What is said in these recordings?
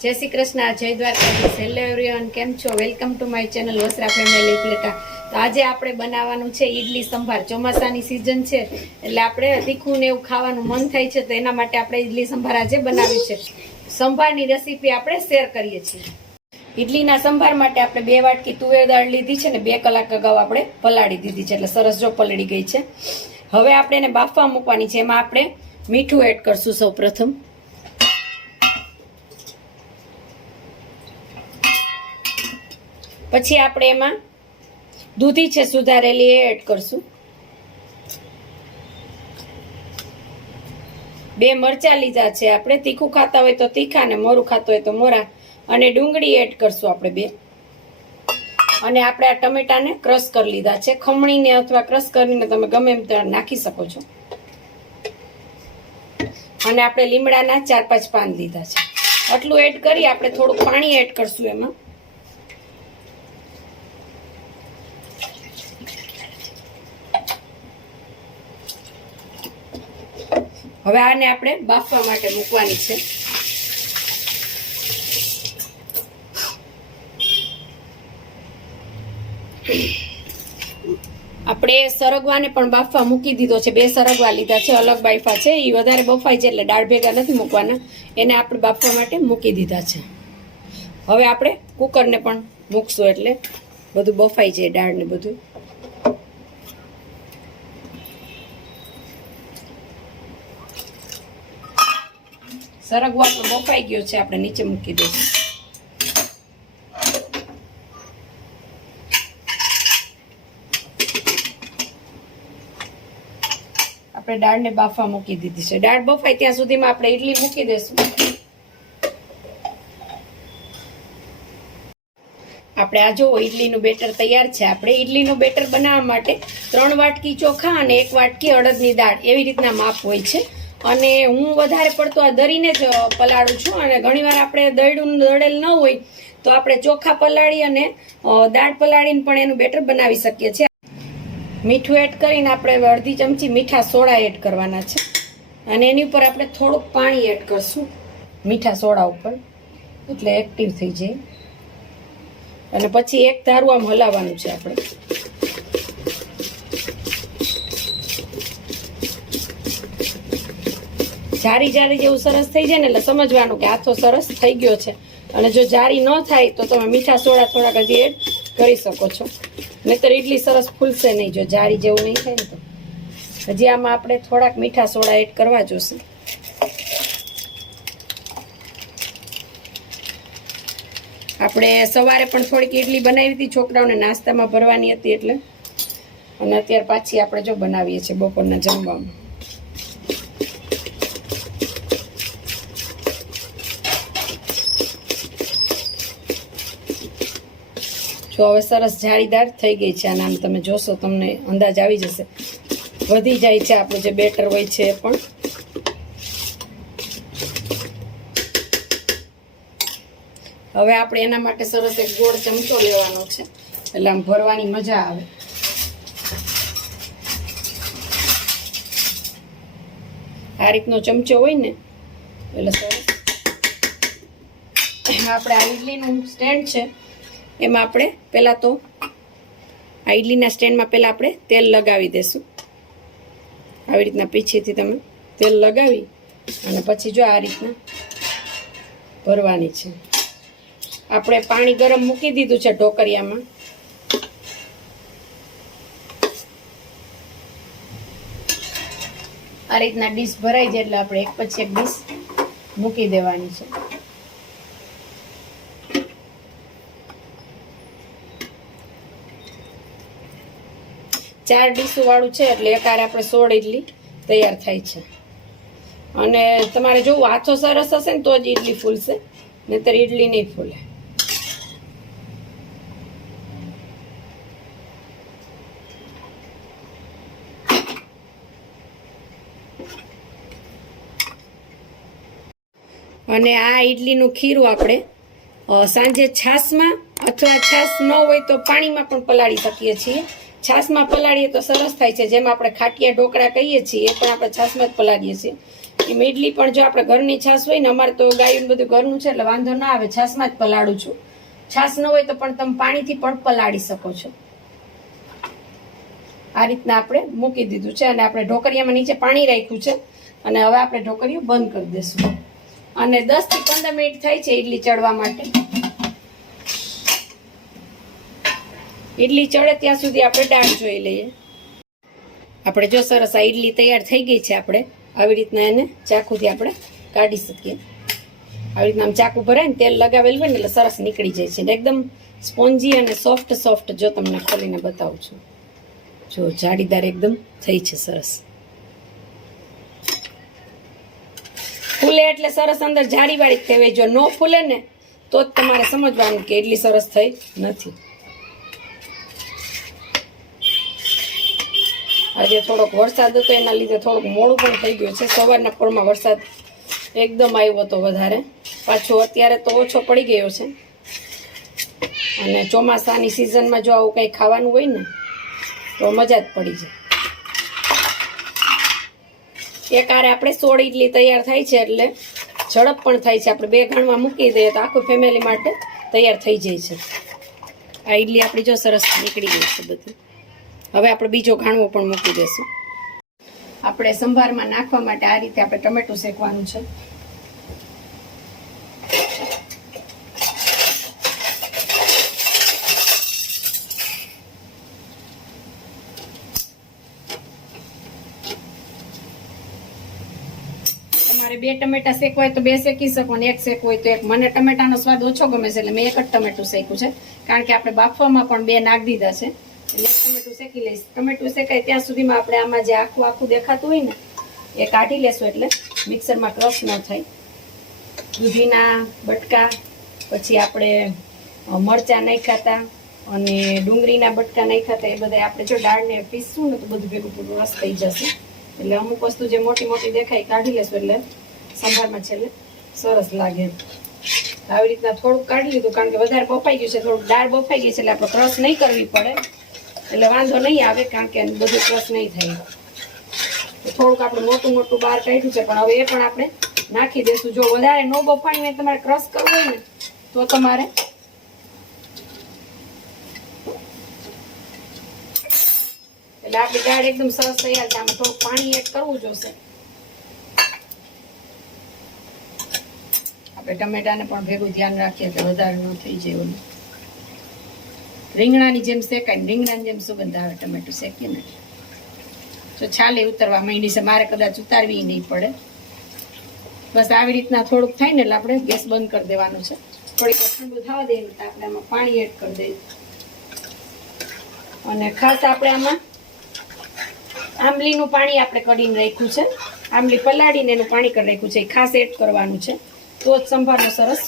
जय श्री कृष्ण, जय Dwarkadhish. Hello everyone, केम छो? वेलकम टू माय चेनल वसरा फैमिली प्लेटा। तो आज આપણે બનાવવાનું છે ઈડલી સંભાર। ચોમાસાની સીઝન છે એટલે આપણે તીખું ને એવું ખાવાનું મન થાય છે, તો એના માટે આપણે ઈડલી સંભાર આજે બનાવી છે। સંભારની રેસીપી આપણે શેર કરીએ છીએ। ઈડલીના સંભાર માટે આપણે 2 વાટકી તુવેર દાળ લીધી છે ને 2 કલાક અગાઉ આપણે પલાળી દીધી છે, એટલે સરસ જો પલળી ગઈ છે। હવે આપણે એને બાફવા મૂકવાની છે। એમાં આપણે મીઠું એડ કરશું સૌપ્રથમ। પછી આપણે એમાં દૂધી છે સુધારેલી એ એડ કરશું। 2 મરચા લીધા છે આપણે, તીખું ખાતા હોય તો તીખા ને મોરું ખાતા હોય તો મોરા, અને ડુંગળી એડ કરશું આપણે 2। અને આપણે આ ટમેટાને ક્રશ કરી લીધા છે, ખમણીને અથવા ક્રશ કરીને તમે ગમે એમ નાખી શકો છો। અને આપણે લીમડાના 4-5 પાન લીધા છે। આટલું એડ કરી આપણે થોડું પાણી એડ કરશું એમાં। હવે આને આપણે બાફવા માટે મૂકવાની છે। આપણે સરગવાને પણ બાફવા મૂકી દીધો છે। 2 સરગવા લીધા છે, અલગ બાફા છે, એ વધારે બફાય છે એટલે દાળ ભેગા નથી મૂકવાના, એને આપણે બાફવા માટે મૂકી દીધા છે। હવે આપણે કુકરને પણ મૂકશું એટલે બધું બફાઈ જાય, દાળ ને બધું। સરગવો આપણો બફાઈ ગયો છે, આપણે નીચે મૂકી દઈશું। આપણે દાળને બાફવા મૂકી દીધી છે। દાળ બફાય ત્યાં સુધીમાં આપણે ઈડલી મૂકી દઈશું। આપણે આ જો ઈડલીનું બેટર તૈયાર છે। આપણે ઈડલીનું બેટર બનાવવા માટે 3 વાટકી ચોખા અને 1 વાટકી અડદની દાળ એવી રીતના માપ હોય છે। અને હું વધારે પડતો આ દળીને જ પલાળું છું, અને ઘણીવાર આપણે દળેલ ન હોય તો આપણે ચોખા પલાળી અને દાળ પલાળીને પણ એનું બેટર બનાવી શકીએ છીએ। મીઠું એડ કરીને આપણે અડધી ચમચી મીઠા સોડા એડ કરવાના છે, અને એની ઉપર આપણે થોડુંક પાણી એડ કરશું મીઠા સોડા ઉપર, એટલે એક્ટિવ થઈ જાય। અને પછી એક ધારું આમ હલાવવાનું છે આપણે। જારી જારી જેવું સરસ થઈ જાય ને એટલે સમજવાનું કે આથો સરસ થઈ ગયો છે। અને જો જારી ન થાય તો તમે મીઠા સોડા થોડાક હજી એડ કરી શકો છો, નહીતર ઈડલી સરસ ફૂલશે નહીં જો જારી જેવું નહીં થાય ને તો। હજી આમાં આપણે થોડાક મીઠા સોડા એડ કરવા જોશે। આપણે સવારે પણ થોડીક ઈડલી બનાવી હતી, છોકરાઓને નાસ્તામાં ભરવાની હતી એટલે, અને અત્યારે પાછી આપણે જો બનાવીએ છીએ બપોરના જમવામાં। તો હવે સરસ જાળીદાર થઈ ગઈ છે। આના તમે જોશો તમને અંદાજ આવી જશે। વધી જાય છે આપણું જે બેટર હોય છે એ પણ। હવે આપણે એના માટે સરસ એક ગોળ ચમચો લેવાનો છે, એટલે આમ ભરવાની મજા આવે। આ રીતનો ચમચો હોય ને એટલે સરસ। આપણે આ ઈડલીનું સ્ટેન્ડ છે એમાં આપણે પહેલાં તો આ ઈડલીના સ્ટેન્ડમાં પહેલાં આપણે તેલ લગાવી દઈશું। આવી રીતના પીછીથી તમે તેલ લગાવી અને પછી જો આ રીતના ભરવાની છે। આપણે પાણી ગરમ મૂકી દીધું છે ઢોકરિયામાં। આ રીતના ડીશ ભરાઈ જાય એટલે આપણે એક પછી એક ડીશ મૂકી દેવાની છે। 4 ડીશો વાળું છે એટલે એકારે આપણે 16 ઈડલી તૈયાર થાય છે। અને તમારે જો આથો સરસ હશે ને તો જ ઈડલી ફૂલશે, નહીતર ઈડલી નહીં ફૂલે। અને આ ઈડલીનું ખીરું આપણે સાંજે છાશમાં અથવા છાશ ન હોય તો પાણીમાં પણ પલાળી શકીએ છીએ। છાશમાં પલાળીએ તો સરસ થાય છે, જેમ આપણે ખાટિયા ઢોકળા કહીએ છીએ એ પણ આપણે છાશમાં જ પલાળીએ છીએ। એમાં ઇડલી પણ જો આપણે ઘરની છાશ હોય ને, અમારે તો ગાયું બધું ઘરનું છે એટલે વાંધો ના આવે, છાશમાં જ પલાળું છું. છાશ ન હોય તો પણ તમે પાણીથી પણ પલાળી શકો છો. આ રીતના આપણે મૂકી દીધું છે અને આપણે ઢોકરિયામાં નીચે પાણી રાખ્યું છે અને હવે આપણે ઢોકરિયું બંધ કરી દઈશું. અને 10 થી 15 મિનિટ થાય છે ઇડલી ચડવા માટે. ઇડલી ચડે ત્યાં સુધી આપણે દાળ જોઈ લઈએ. આપણે જો સરસ આ ઇડલી તૈયાર થઈ ગઈ છે. આપણે આવી રીતના એને ચાકુથી આપણે કાઢી શકીએ. આવી રીતના આમ ચાકુ ભરાય ને તેલ લગાવેલ હોય ને એટલે સરસ નીકળી જાય છે. એકદમ સ્પોન્જી અને સોફ્ટ જો તમને ખોલીને બતાવું છું. જો જાડીદાર એકદમ થઈ છે સરસ. ફૂલે એટલે સરસ અંદર જાડીવાળી જ થઈ. જો ન ફૂલે ને તો જ તમારે સમજવાનું કે ઇડલી સરસ થઈ નથી. આજે થોડોક વરસાદ હતો એના લીધે થોડુંક મોડું પણ થઈ ગયું છે. સવારના પોરમાં વરસાદ એકદમ આવ્યો હતો વધારે, પાછો અત્યારે તો ઓછો પડી ગયો છે. અને ચોમાસાની સિઝનમાં જો આવું કંઈ ખાવાનું હોય ને તો મજા જ પડી જાય. એક આરે આપણે 16 ઇડલી તૈયાર થાય છે એટલે ઝડપ પણ થાય છે. આપણે 2 ઘાણમાં મૂકી દઈએ તો આખું ફેમિલી માટે તૈયાર થઈ જાય છે. આ ઇડલી આપણી જો સરસ નીકળી ગઈ છે બધી. હવે આપણે બીજો ઘાણવો પણ મૂકી દઈશું. આપણે સંભારમાં નાખવા માટે આ રીતે આપણે ટમેટું શેકવાનું છે. તમારે 2 ટમેટા શેકવા હોય તો 2 શેકી શકો ને 1 શેકવું હોય તો 1. મને ટમેટાનો સ્વાદ ઓછો ગમે છે એટલે મેં 1 જ ટમેટું શેક્યું છે, કારણ કે આપણે બાફવામાં પણ 2 નાખી દીધા છે એટલે ટમેટું શેકી લઈશ. ટમેટું શેકાય ત્યાં સુધીમાં આપણે આમાં જે આખું દેખાતું હોય ને એ કાઢી લેશું એટલે મિક્સરમાં ક્રશ ન થાય. દૂધીના બટકા, પછી આપણે મરચાં નાખ્યા હતા અને ડુંગળીના બટકા નાખ્યા હતા. એ બધા આપણે જો દાળને પીસશું ને તો બધું ભેગું પૂરું રસ થઈ જશે. એટલે અમુક વસ્તુ જે મોટી દેખાય કાઢી લેશું એટલે સંભારમાં છેલ્લે સરસ લાગે. આવી રીતના થોડુંક કાઢી લીધું, કારણ કે વધારે બફાઈ ગયું છે. થોડુંક દાળ બફાઈ ગઈ છે એટલે આપણે ક્રશ નહીં કરવી પડે એટલે વાંધો નહીં આવે, કારણ કે બધું ક્રશ નહીં થાય. થોડુંક આપણે મોટું બહાર કાઢ્યું છે પણ હવે એ પણ આપણે નાખી દઈશું. જો વધારે ન બફાઈને તમારે ક્રશ કરવું હોય ને તો તમારે એટલે આપણી દાળ એકદમ સરસ તૈયાર છે. આમાં થોડુંક પાણી એડ કરવું જોશે. આપણે ટમેટાને પણ ભેગું ધ્યાન રાખીએ કે વધારે ન થઈ જાય. ઓલું રીંગણાની જેમ શેકાય, રીંગણાની જેમ સુગંધ આવે ટમેટું શેકીએ ને. તો છાલે ઉતરવા માંડી છે, મારે કદાચ ઉતારવી નહીં પડે. બસ આવી રીતના થોડુંક થાય ને એટલે આપણે ગેસ બંધ કરી દેવાનું છે. થોડીક ઠંડુ થવા દઈએ તો આપણે આમાં પાણી એડ કરી દઈએ. અને ખાસ આપણે આમાં આંબલીનું પાણી આપણે કઢીને રાખ્યું છે. આંબલી પલાળીને એનું પાણી કરી રાખ્યું છે, એ ખાસ એડ કરવાનું છે તો જ સંભારનો સરસ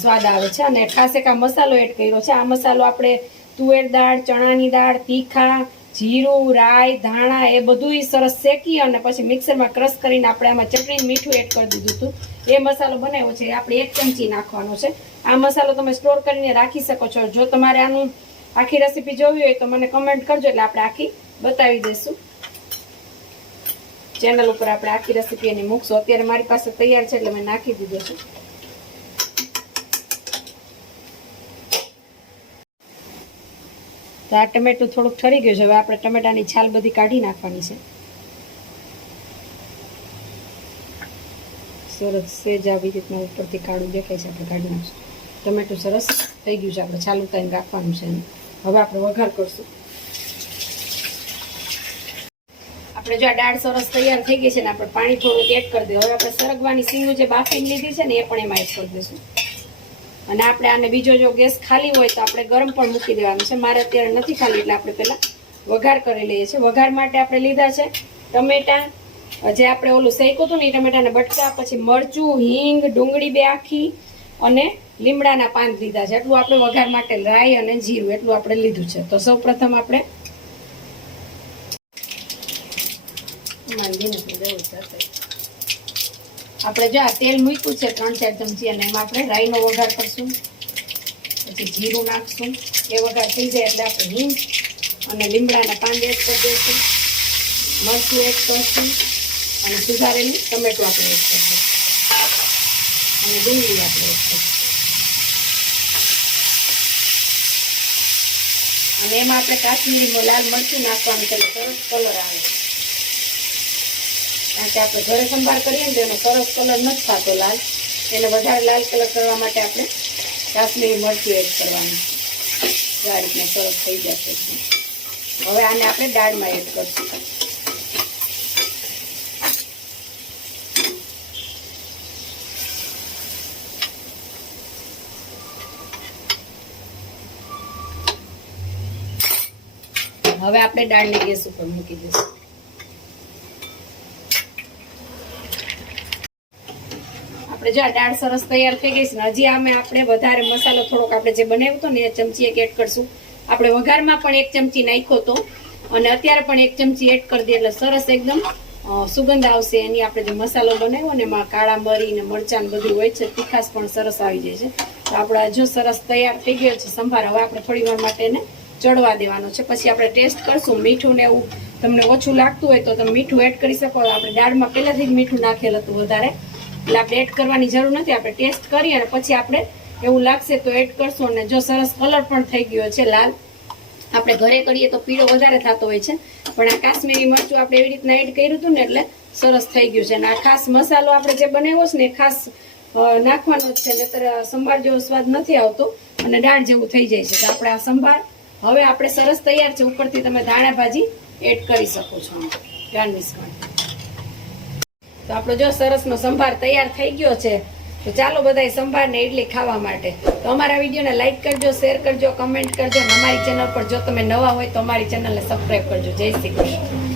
સ્વાદ આવે છે. અને ખાસ એક આ મસાલો એડ કર્યો છે. આ મસાલો આપણે તુવેર દાળ, ચણાની દાળ, તીખા, જીરું, રાઈ, ધાણા એ બધું સરસ શેકી અને પછી મિક્સરમાં ક્રશ કરીને આપણે આમાં ચટણી મીઠું એડ કરી દીધું હતું. એ મસાલો બનાવ્યો છે, આપણે 1 ચમચી નાખવાનો છે. આ મસાલો તમે સ્ટોર કરીને રાખી શકો છો. જો તમારે આનું આખી રેસીપી જોવી હોય તો મને કમેન્ટ કરજો એટલે આપણે આખી બતાવી દઈશું. ચેનલ ઉપર આપણે આખી રેસીપી એની મૂકશું. અત્યારે મારી પાસે તૈયાર છે એટલે મેં નાખી દીધો છે. તો આ ટમેટું થોડુંક ઠરી ગયું છે. હવે આપણે ટમેટાની છાલ બધી કાઢી નાખવાની છે. સરસ સેજ આવી રીતના ઉપરથી કાળું દેખાય છે, આપણે કાઢી નાખશું. ટમેટું સરસ થઈ ગયું છે, આપણે છાલ ઉતારીને રાખવાનું છે. હવે આપણે વઘાર કરશું. આપણે જો આ દાળ સરસ તૈયાર થઈ ગઈ છે ને આપણે પાણી થોડુંક એડ કરી દઈએ. હવે આપણે સરગવાની સીંગું જે બાફીને લીધી છે ને એ પણ એમાં એડ કરી દઈશું. અને આપણે આને બીજો જો ગેસ ખાલી હોય તો આપણે ગરમ પણ મૂકી દેવાનું છે. મારે અત્યારે નથી ખાલી એટલે આપણે પહેલાં વઘાર કરી લઈએ છીએ. વઘાર માટે આપણે લીધા છે ટમેટા, જે આપણે ઓલું શેક્યું હતું ને એ ટમેટાના બટકા, પછી મરચું, હિંગ, ડુંગળી 2 આખી અને લીમડાના પાન લીધા છે. એટલું આપણે વઘાર માટે રાઈ અને જીરું એટલું આપણે લીધું છે. તો સૌ પ્રથમ આપણે જો આ તેલ મૂક્યું છે 3-4 ચમચી અને એમાં આપણે રાઈનો વઘાર કરશું, પછી જીરું નાખશું. એ વઘાર થઈ જાય એટલે આપણે હિંગ અને લીમડાના પાન એડ કરી દઈશું, મરચું એડ કરશું અને સુધારેલું ટમેટું આપણે એડ કરીશું અને ડુંગળી આપણે એડ કરીશું. અને એમાં આપણે કાશ્મીરી લાલ મરચું નાખવાનું એટલે સરસ કલર આવે. કારણ કે આપણે ઘરે સંભાર કરીએ ને તો એનો સરસ કલર નથી થતો લાલ, એને વધારે લાલ કલર કરવા માટે આપણે કાશ્મીરી મરચું એડ કરવાનું. આ રીતના સરસ થઈ જશે. હવે આને આપણે દાળમાં એડ કરીશું. હવે આપણે દાળને ગેસ ઉપર મૂકી દઈશું. આપણે જો આ દાળ સરસ તૈયાર થઈ ગઈ છે ને હજી આપણે વધારે મસાલો થોડોક આપણે જે બનાવ્યો હતો ને એ ચમચી એક એડ કરશું. આપણે વઘારમાં પણ 1 ચમચી નાખ્યો હતો અને અત્યારે પણ 1 ચમચી એડ કરી દઈએ એટલે સરસ એકદમ સુગંધ આવશે. એની આપણે જે મસાલો બનાવ્યો ને એમાં કાળા મરી ને મરચાં બધું હોય છે, તીખાશ પણ સરસ આવી જાય છે. તો આપણા જો સરસ તૈયાર થઈ ગયો છે સંભાર. હવે આપણે થોડી વાર માટે એને ચડવા દેવાનો છે, પછી આપણે ટેસ્ટ કરશું. મીઠું ને એવું તમને ઓછું લાગતું હોય તો તમે મીઠું એડ કરી શકો. આપણે દાળમાં પહેલાથી જ મીઠું નાખેલ હતું વધારે, એટલે આપણે એડ કરવાની જરૂર નથી. આપણે ટેસ્ટ કરીએ અને પછી આપણે એવું લાગશે તો એડ કરશું. અને જો સરસ કલર પણ થઈ ગયો છે લાલ. આપણે ઘરે કરીએ તો પીળો વધારે થતો હોય છે, પણ આ કાશ્મીરી મરચું આપણે એવી રીતના એડ કર્યું હતું ને એટલે સરસ થઈ ગયું છે. અને આ ખાસ મસાલો આપણે જે બનાવ્યો છે ને એ ખાસ નાખવાનો જ છે, નહીતર સંભાર જેવો સ્વાદ નથી આવતો અને દાળ જેવું થઈ જાય છે. તો આપણે આ સંભાર હવે આપણે સરસ તૈયાર છે. ઉપરથી તમે ધાણા ભાજી એડ કરી શકો છો ગાર્નિશ માટે. તો આપણો જો સરસનો સંભાર તૈયાર થઈ ગયો છે. તો ચાલો બધાય સંભાર ને ઇડલી ખાવા માટે. તો અમારા વિડીયોને લાઈક કરજો, શેર કરજો, કમેન્ટ કરજો. અમારી ચેનલ પર જો તમે નવા હોય તો અમારી ચેનલને સબસ્ક્રાઈબ કરજો. જય શ્રી કૃષ્ણ.